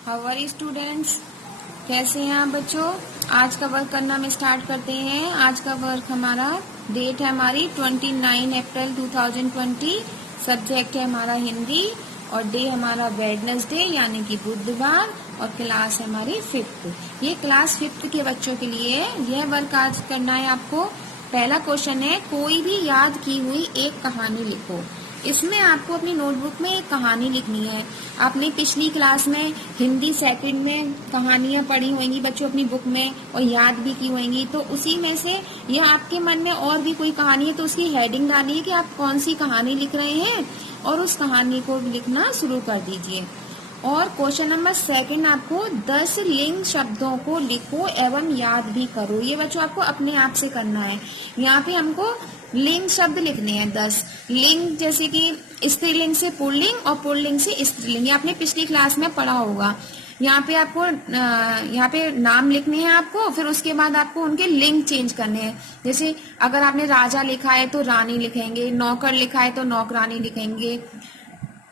How are you students? कैसे हैं आप बच्चों? आज का वर्क करना हम स्टार्ट करते हैं। आज का वर्क हमारा, डेट है हमारी 29 अप्रैल 2020, सब्जेक्ट है हमारा हिंदी और डे हमारा वेडनेसडे यानी कि बुधवार और क्लास है हमारी 5th। ये क्लास 5th के बच्चों के लिए यह वर्क आज करना है आपको। पहला क्वेश्चन है, कोई भी याद की हुई एक कहानी लिखो। इसमें आपको अपनी नोटबुक में एक कहानी लिखनी है। आपने पिछली क्लास में हिंदी सेकंड में कहानियां पढ़ी होंगी बच्चों अपनी बुक में और याद भी की होंगी, तो उसी में से या आपके मन में और भी कोई कहानी है तो उसकी हेडिंग डालिए कि आप कौन सी कहानी लिख रहे हैं और उस कहानी को लिखना शुरू कर दीजिए। और क्वेश्चन नंबर 2, आपको 10 लिंग शब्दों को लिखो एवं याद भी करो। ये बच्चों आपको अपने आप से करना है। यहाँ पे हमको लिंग शब्द लिखने हैं 10 लिंग, जैसे कि स्त्रीलिंग से पुल्लिंग और पुल्लिंग से स्त्रीलिंग। ये आपने पिछली क्लास में पढ़ा होगा। यहाँ पे आपको यहाँ पे नाम लिखने हैं आपको, फिर उसके बाद आपको उनके लिंग चेंज करने हैं। जैसे अगर आपने राजा लिखा है तो रानी लिखेंगे, नौकर लिखा है तो नौकरानी लिखेंगे।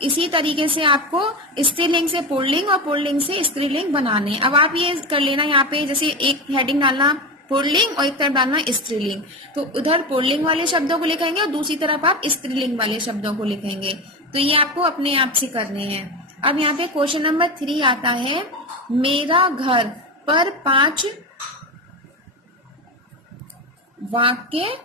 इसी तरीके से आपको स्त्रीलिंग से पुल्लिंग और पुल्लिंग से स्त्रीलिंग बनाने। अब आप ये कर लेना, यहाँ पे जैसे एक हेडिंग डालना पुल्लिंग और एक तरफ डालना स्त्रीलिंग, तो उधर पुल्लिंग वाले शब्दों को लिखेंगे और दूसरी तरफ आप स्त्रीलिंग वाले शब्दों को लिखेंगे। तो ये आपको अपने आप से करने हैं। अब यहाँ पे क्वेश्चन नंबर 3 आता है, मेरा घर पर 5 वाक्य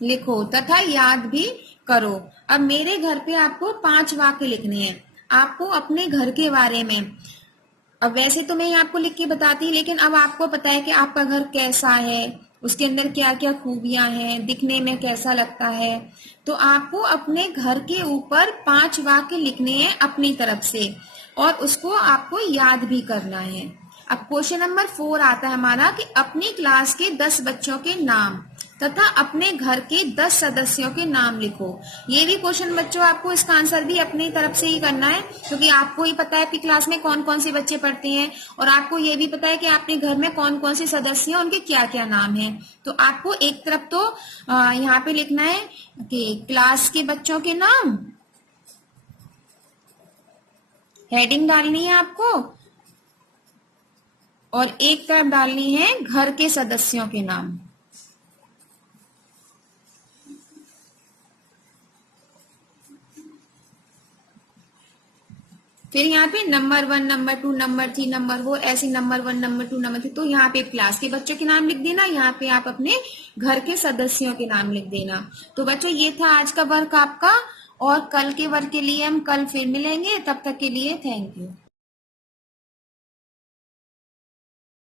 लिखो तथा याद भी करो। अब मेरे घर पे आपको 5 वाक्य लिखने हैं, आपको अपने घर के बारे में। अब वैसे तो मैं आपको लिख के बताती, लेकिन अब आपको पता है कि आपका घर कैसा है, उसके अंदर क्या क्या खूबियां हैं, दिखने में कैसा लगता है। तो आपको अपने घर के ऊपर 5 वाक्य लिखने हैं अपनी तरफ से और उसको आपको याद भी करना है। अब क्वेश्चन नंबर 4 आता है हमारा कि अपनी क्लास के 10 बच्चों के नाम तथा अपने घर के 10 सदस्यों के नाम लिखो। ये भी क्वेश्चन बच्चों आपको इसका आंसर भी अपनी तरफ से ही करना है, क्योंकि आपको ही पता है आपकी क्लास में कौन कौन से बच्चे पढ़ते हैं और आपको ये भी पता है कि आपने घर में कौन कौन से सदस्य हैं, उनके क्या क्या नाम हैं। तो आपको एक तरफ तो यहाँ पे लिखना है कि क्लास के बच्चों के नाम, हेडिंग डालनी है आपको, और एक तरफ डालनी है घर के सदस्यों के नाम। फिर यहाँ पे नंबर 1, नंबर 2, नंबर 3, नंबर 4, ऐसे नंबर 1, नंबर 2, नंबर 3। तो यहाँ पे क्लास के बच्चों के नाम लिख देना, यहाँ पे आप अपने घर के सदस्यों के नाम लिख देना। तो बच्चों ये था आज का वर्क आपका, और कल के वर्क के लिए हम कल फिर मिलेंगे। तब तक के लिए थैंक यू।